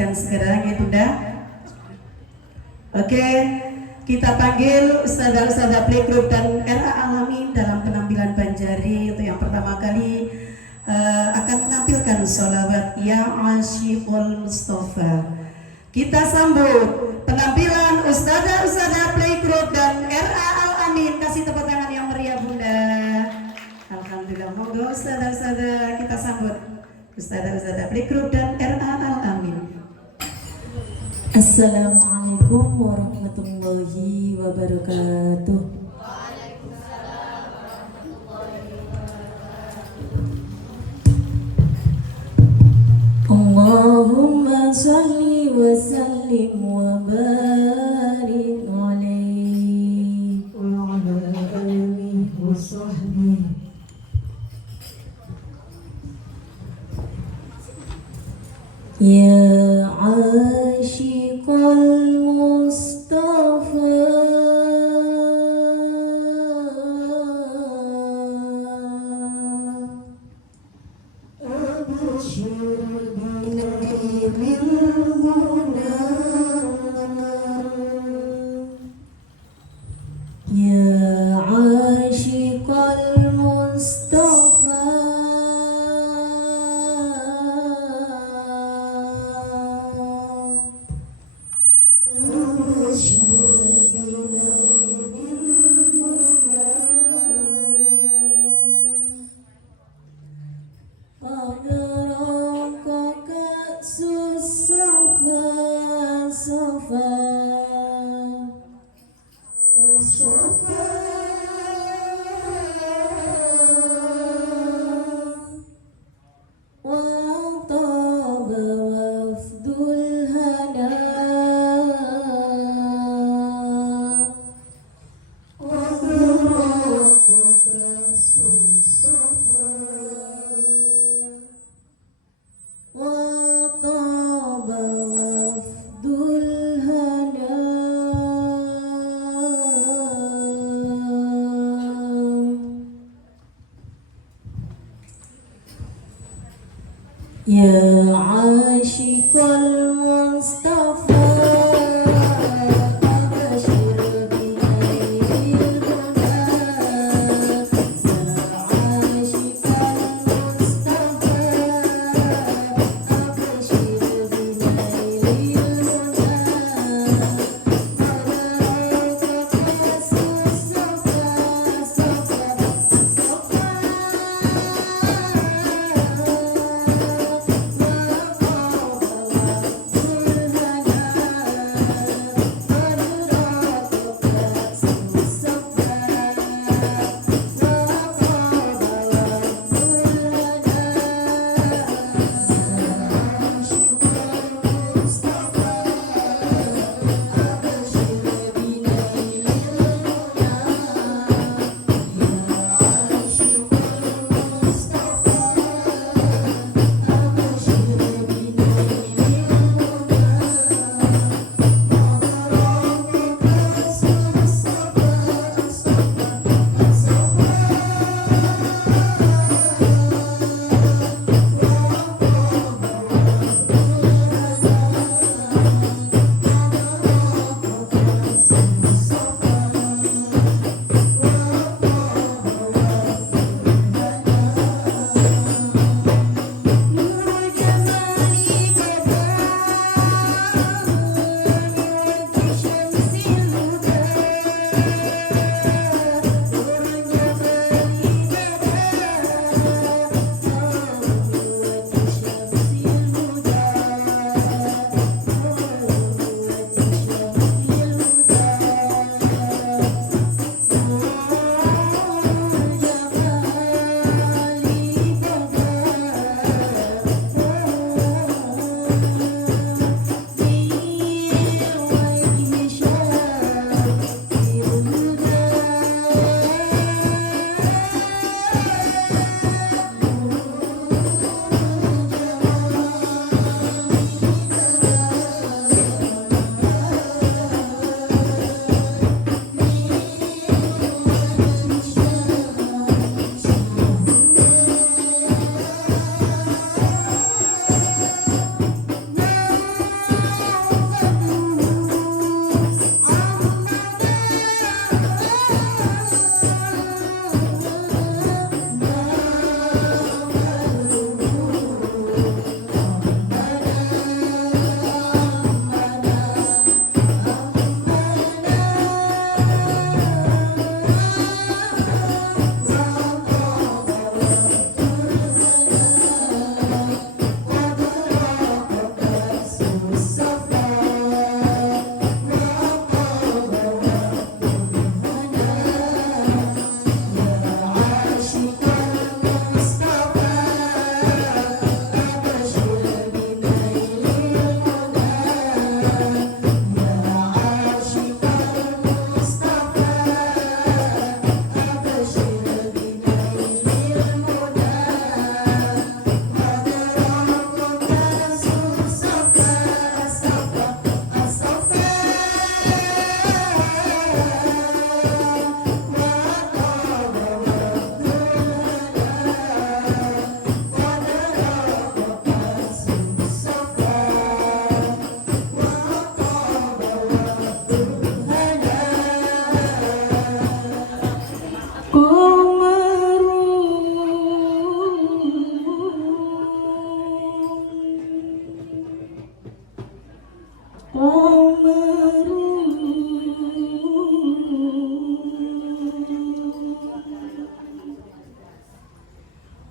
disaksikan segera ya Bunda. Oke, kita panggil Ustazah Playgroup dan RA Alamin dalam penampilan Banjari. Untuk yang pertama kali akan menampilkan sholawat Ya Asyiqul Mustafa. Kita sambut penampilan Ustazah Playgroup dan RA Alamin. Kasih tepuk tangan yang meriah Bunda. Alhamdulillah, monggo Ustazah kita sambut Ustazah Playgroup dan RA Alamin. Assalamualaikum warahmatullahi wabarakatuh. Allahumma salli wa sallim wa barik alaihi wa ala alihi wa sahbihi. Ya Asyiqal Mustafa, abshir binailil huda. Ya Asyiqal Mustafa, Ya Asyiqal Mustafa,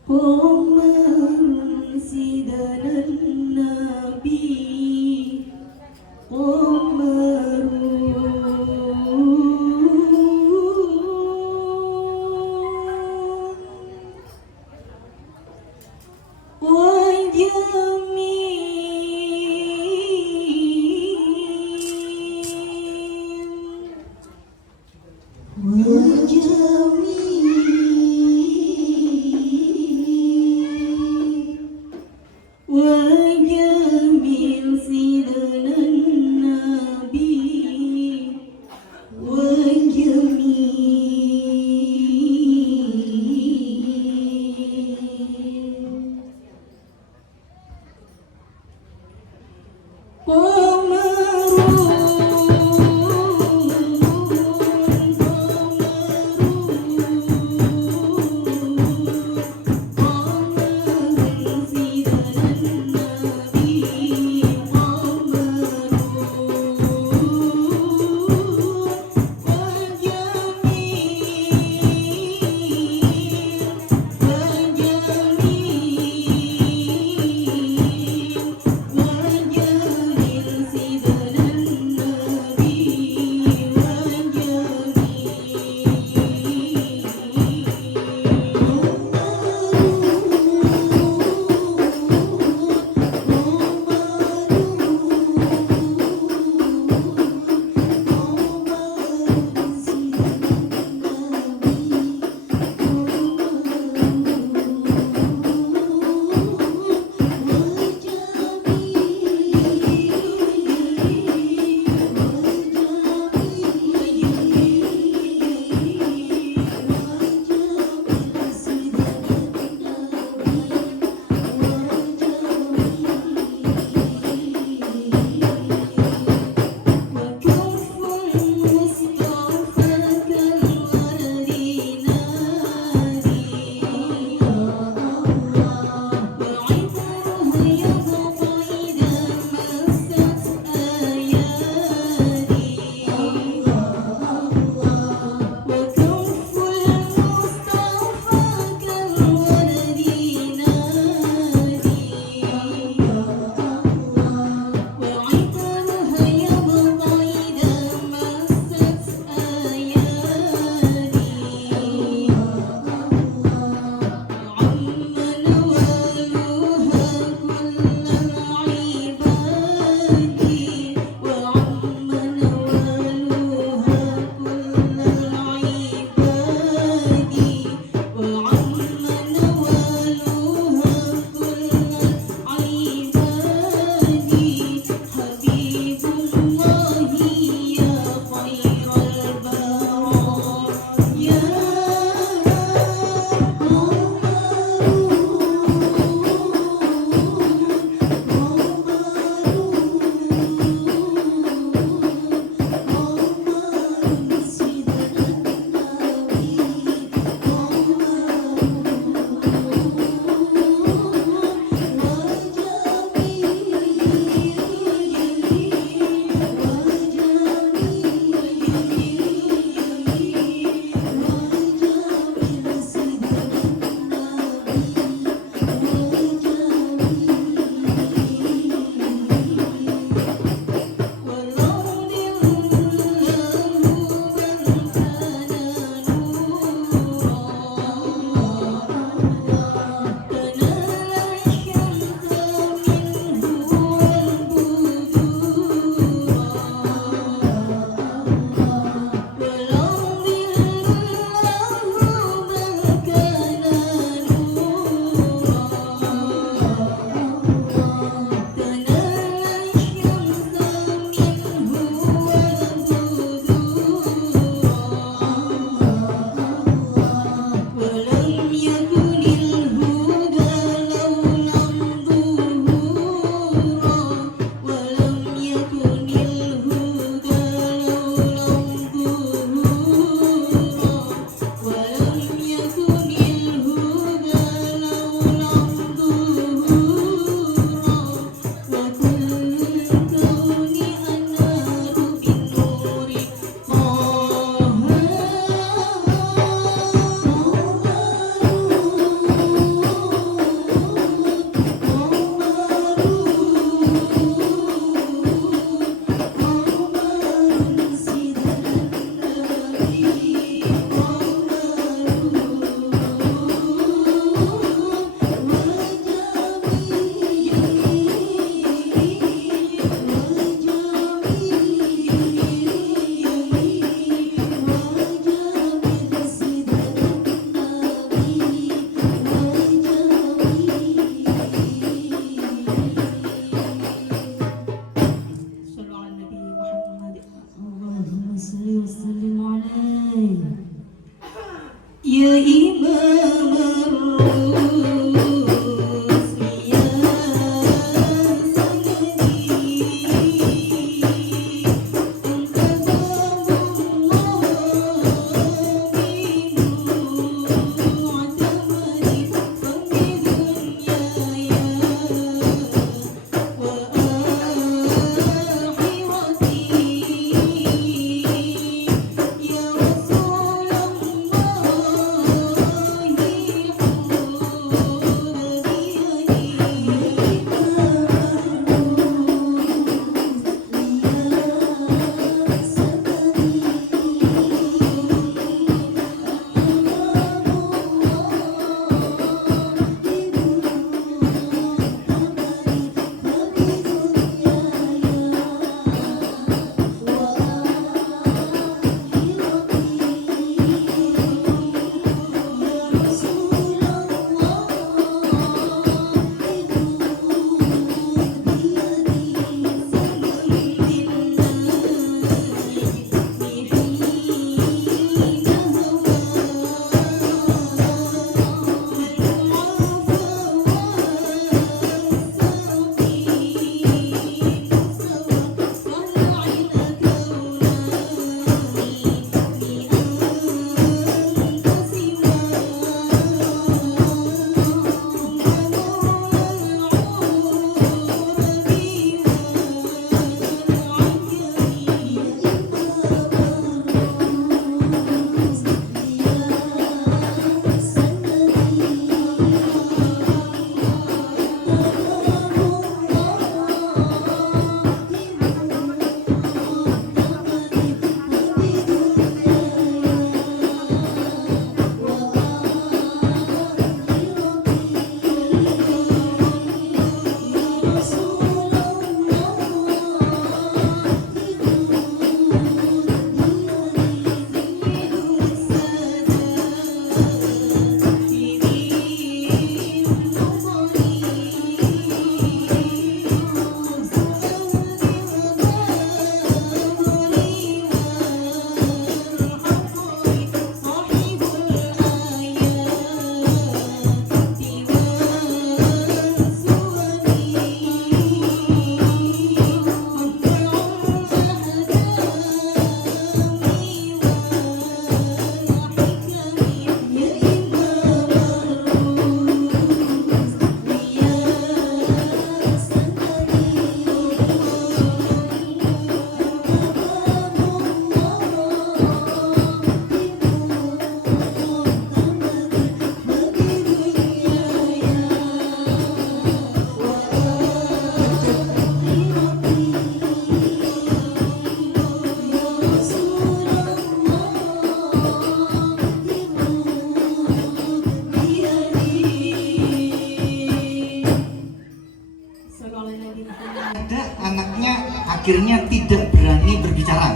Qamar sidanan Nabi وجميل سيدنا النبي akhirnya tidak berani berbicara.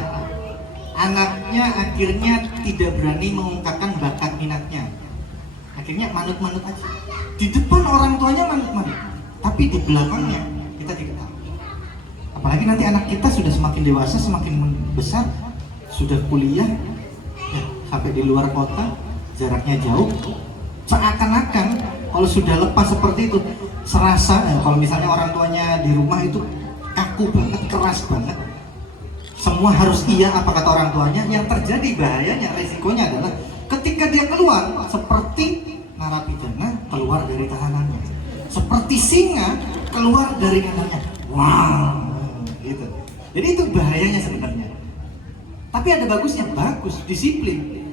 Anaknya akhirnya tidak berani mengungkapkan bakat minatnya. Akhirnya manut-manut aja. Di depan orang tuanya manut-manut, tapi di belakangnya kita tidak tahu. Apalagi nanti anak kita sudah semakin dewasa, semakin besar, sudah kuliah, ya, sampai di luar kota, jaraknya jauh. Seakan-akan kalau sudah lepas seperti itu, serasa kalau misalnya orang tuanya di rumah itu kaku banget, keras banget, semua harus iya apa kata orang tuanya. Yang terjadi bahayanya, resikonya adalah ketika dia keluar seperti narapidana keluar dari tahanannya, seperti singa keluar dari kandangnya. Wow, gitu. Jadi itu bahayanya sebenarnya. Tapi ada bagusnya, bagus, disiplin.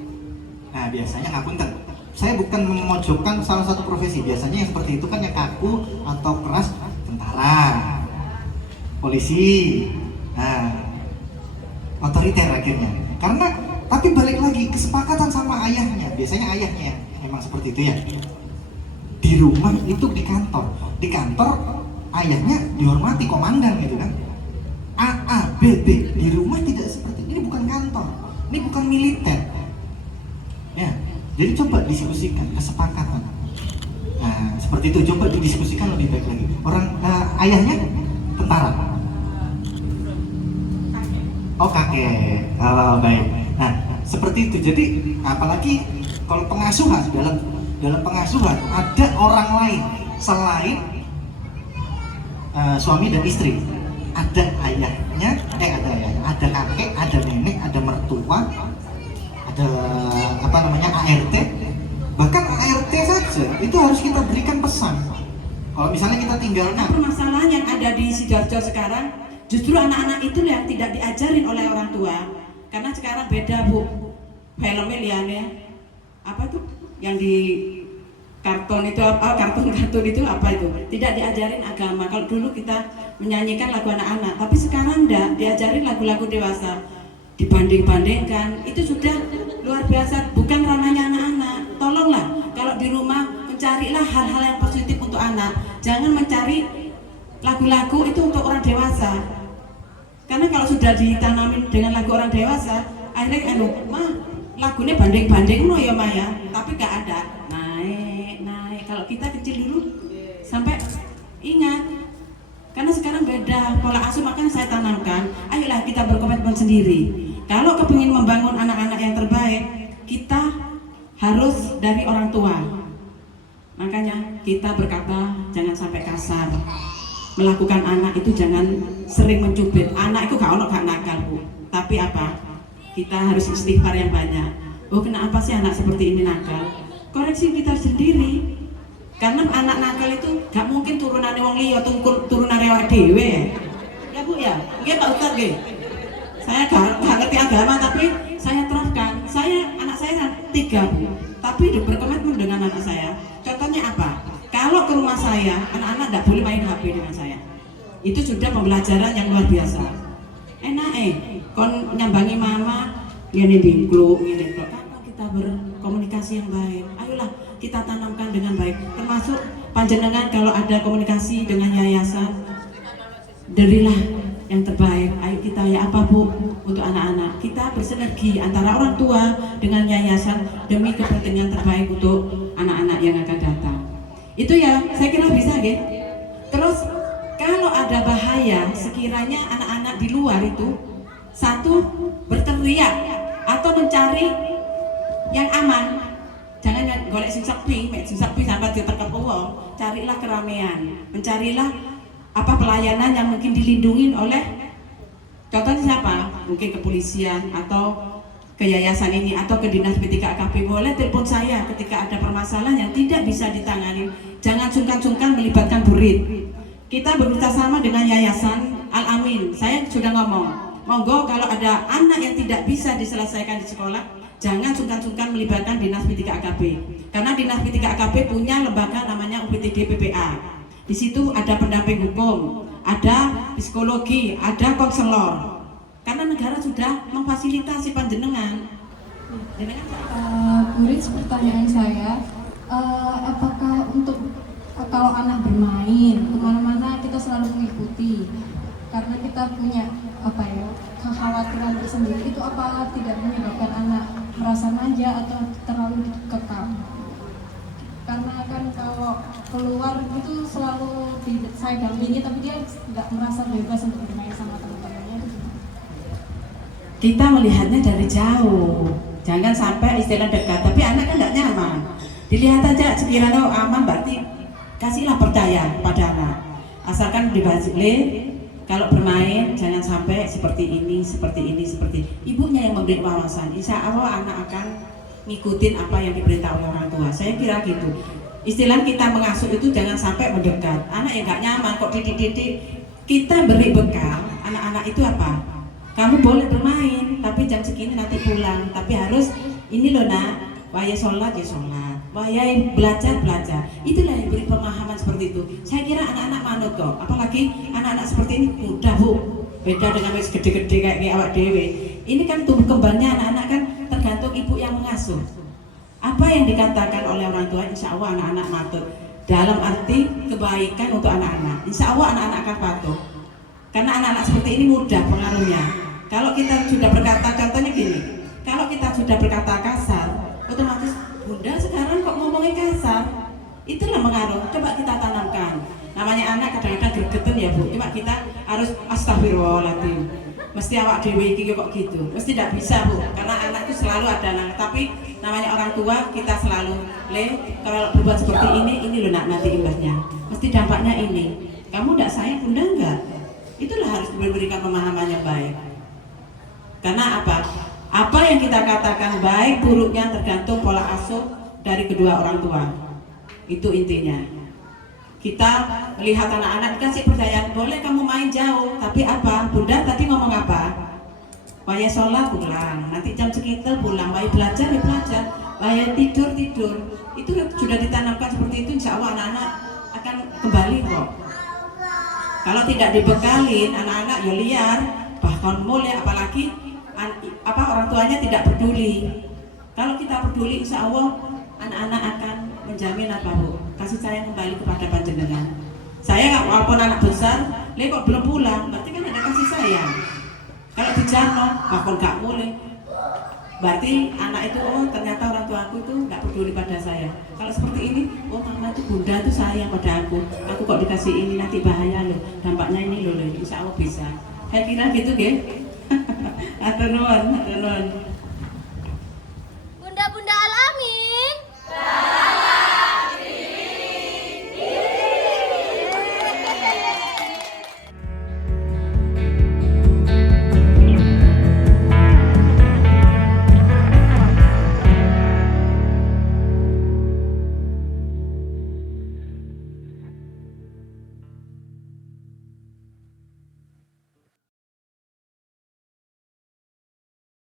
Nah biasanya ngapunten, saya bukan memojokkan salah satu profesi. Biasanya yang seperti itu kan yang kaku atau keras, tentara, polisi, otoriter akhirnya. Karena tapi balik lagi kesepakatan sama ayahnya. Biasanya ayahnya memang seperti itu ya. Di rumah itu di kantor ayahnya dihormati, komandan gitu kan. A, B, B. Di rumah tidak seperti ini, bukan kantor, ini bukan militer. Ya, jadi coba diskusikan kesepakatan. Nah, seperti itu coba didiskusikan lebih baik lagi. Ayahnya tentara. Oh kakek, baik. Nah, seperti itu. Jadi apalagi kalau pengasuhan, dalam pengasuhan ada orang lain selain suami dan istri. Ada ayahnya, ada kakek, ada nenek, ada mertua, ada ART. Bahkan ART saja itu harus kita berikan pesan. Kalau misalnya kita tinggalkan. Permasalahan yang ada di Sidoarjo sekarang, justru anak-anak itu yang tidak diajarin oleh orang tua. Karena sekarang beda Bu, filmnya liane apa itu yang di kartun itu apa, kartun itu apa itu, tidak diajarin agama. Kalau dulu kita menyanyikan lagu anak-anak, tapi sekarang enggak, diajarin lagu-lagu dewasa, dibanding-bandingkan, itu sudah luar biasa, bukan ranahnya anak-anak. Tolonglah kalau di rumah mencarilah hal-hal yang positif untuk anak, jangan mencari lagu-lagu itu untuk orang dewasa. Karena kalau sudah ditanamin dengan lagu orang dewasa, akhirnya lagunya banding-banding no ya Maya, tapi gak ada naik. Kalau kita kecil dulu sampai ingat, karena sekarang beda pola asuh, makanya saya tanamkan, ayolah kita berkomitmen sendiri. Kalau kepingin membangun anak-anak yang terbaik, kita harus dari orang tua. Makanya kita berkata jangan sampai kasar. Melakukan anak itu jangan sering mencubit. Anak itu gak nakal Bu, tapi apa? Kita harus istighfar yang banyak. Oh kenapa sih anak seperti ini nakal? Koreksi kita sendiri. Karena anak nakal itu gak mungkin turunan wong liya, turunan awake dhewe. Ya Bu ya, nggih Pak Ustaz nggih. Saya gak ngerti agama tapi saya terapkan. Anak saya kan 3 Bu, tapi berkomitmen dengan anak saya. Contohnya apa? Kalau ke rumah saya, anak-anak gak boleh main HP dengan saya. Itu sudah pembelajaran yang luar biasa. Enak kon nyambangi mama, ngene dingkluk, ngene kok. Kita berkomunikasi yang baik. Ayolah kita tanamkan dengan baik. Termasuk panjenengan kalau ada komunikasi dengan yayasan, derilah yang terbaik. Ayo kita ya apa Bu untuk anak-anak. Kita bersinergi antara orang tua dengan yayasan demi kepentingan terbaik untuk anak-anak yang akan datang. Itu ya, saya kira bisa nggih. Terus kalau ada bahaya sekiranya anak-anak di luar itu, satu berteriak atau mencari yang aman. Jangan golek sing sepi sampai diterkep wong. Carilah keramaian, mencarilah apa pelayanan yang mungkin dilindungi oleh, contohnya siapa? Mungkin kepolisian atau ke yayasan ini atau ke dinas P3AKP. Boleh telepon saya ketika ada permasalahan yang tidak bisa ditangani. Jangan sungkan-sungkan melibatkan murid. Kita bekerjasama dengan yayasan Al-Amin. Saya sudah ngomong, monggo kalau ada anak yang tidak bisa diselesaikan di sekolah, jangan sungkan-sungkan melibatkan dinas P3AKP. Karena dinas P3AKP punya lembaga namanya UPTD PPA. Di situ ada pendamping hukum, ada psikologi, ada konselor. Karena negara sudah memfasilitasi panjenengan. Murid, pertanyaan saya, apakah untuk kalau anak bermain kemana-mana kita selalu mengikuti, karena kita punya apa ya kekhawatiran tersendiri, itu apa tidak menyebabkan anak merasa manja atau terlalu dikekang? Karena kan kalau keluar itu selalu saya dampingi, tapi dia nggak merasa bebas untuk bermain sama teman-temannya. Itu gimana? Kita melihatnya dari jauh, jangan sampai istilah dekat, tapi anak kan tidak nyaman. Dilihat aja sekiranya aman, berarti kasihlah percaya pada anak. Asalkan dibajile, kalau bermain jangan sampai seperti ini, seperti ini, seperti ibunya yang memberi wawasan. Insya Allah anak akan ngikutin apa yang diberitahu oleh orang tua. Saya kira gitu. Istilah kita mengasuh itu jangan sampai mendekat. Anak yang nggak nyaman kok dididik, kita beri bekal. Anak-anak itu apa? Kamu boleh bermain, tapi jam segini nanti pulang. Tapi harus ini loh nak, waya sholat ya sholat, waya belajar belajar. Itulah yang beri pemahaman seperti itu. Saya kira anak-anak manut kok. Apalagi anak-anak seperti ini mudah bu. Beda dengan wis gede-gede kayak awak dewe. Ini kan tumbuh kembangnya anak-anak kan tergantung ibu yang mengasuh. Apa yang dikatakan oleh orang tua, insya Allah anak-anak matut. Dalam arti kebaikan untuk anak-anak. Insya Allah anak-anak akan patuh. Karena anak-anak seperti ini mudah pengaruhnya. Kalau kita sudah berkata, contohnya gini, kalau kita sudah berkata kasar, otomatis bunda sekarang kok ngomongin kasar. Itulah mengaruh. Coba kita tanamkan. Namanya anak kadang-kadang gregetan ya bu. Coba kita harus astagfirullahaladzim. Mesti awak dewi iki kok gitu. Mesti tidak bisa bu. Karena anak itu selalu ada anak. Tapi namanya orang tua kita selalu kalau berbuat seperti ini loh nak nanti imbasnya. Mesti dampaknya ini. Kamu tidak sayang bunda enggak? Itulah harus diberikan pemahaman yang baik. Karena apa? Apa yang kita katakan baik buruknya tergantung pola asuh dari kedua orang tua. Itu intinya. Kita melihat anak-anak dikasih percayaan, boleh kamu main jauh, tapi apa? Bunda tadi ngomong apa? Waya sholat pulang, nanti jam sekitar pulang, waya belajar ya belajar, waya tidur. Itu sudah ditanamkan seperti itu, insya Allah anak-anak akan kembali kok. Kalau tidak dibekalin, anak-anak ya liar, bahkan mulai apalagi orang tuanya tidak peduli. Kalau kita peduli, insya Allah anak-anak akan menjamin apa bu? Kasih sayang kembali kepada panjenengan. Saya walaupun anak besar, kok belum pulang, berarti kan ada kasih sayang. Kalau dijarno, bahkan gak mulai, berarti anak itu ternyata orang tua aku itu nggak peduli pada saya. Kalau seperti ini, mama itu bunda itu sayang pada aku kok dikasih ini nanti bahaya loh, dampaknya ini loh, insya Allah bisa. Saya kira gitu ya. Atur nuwun.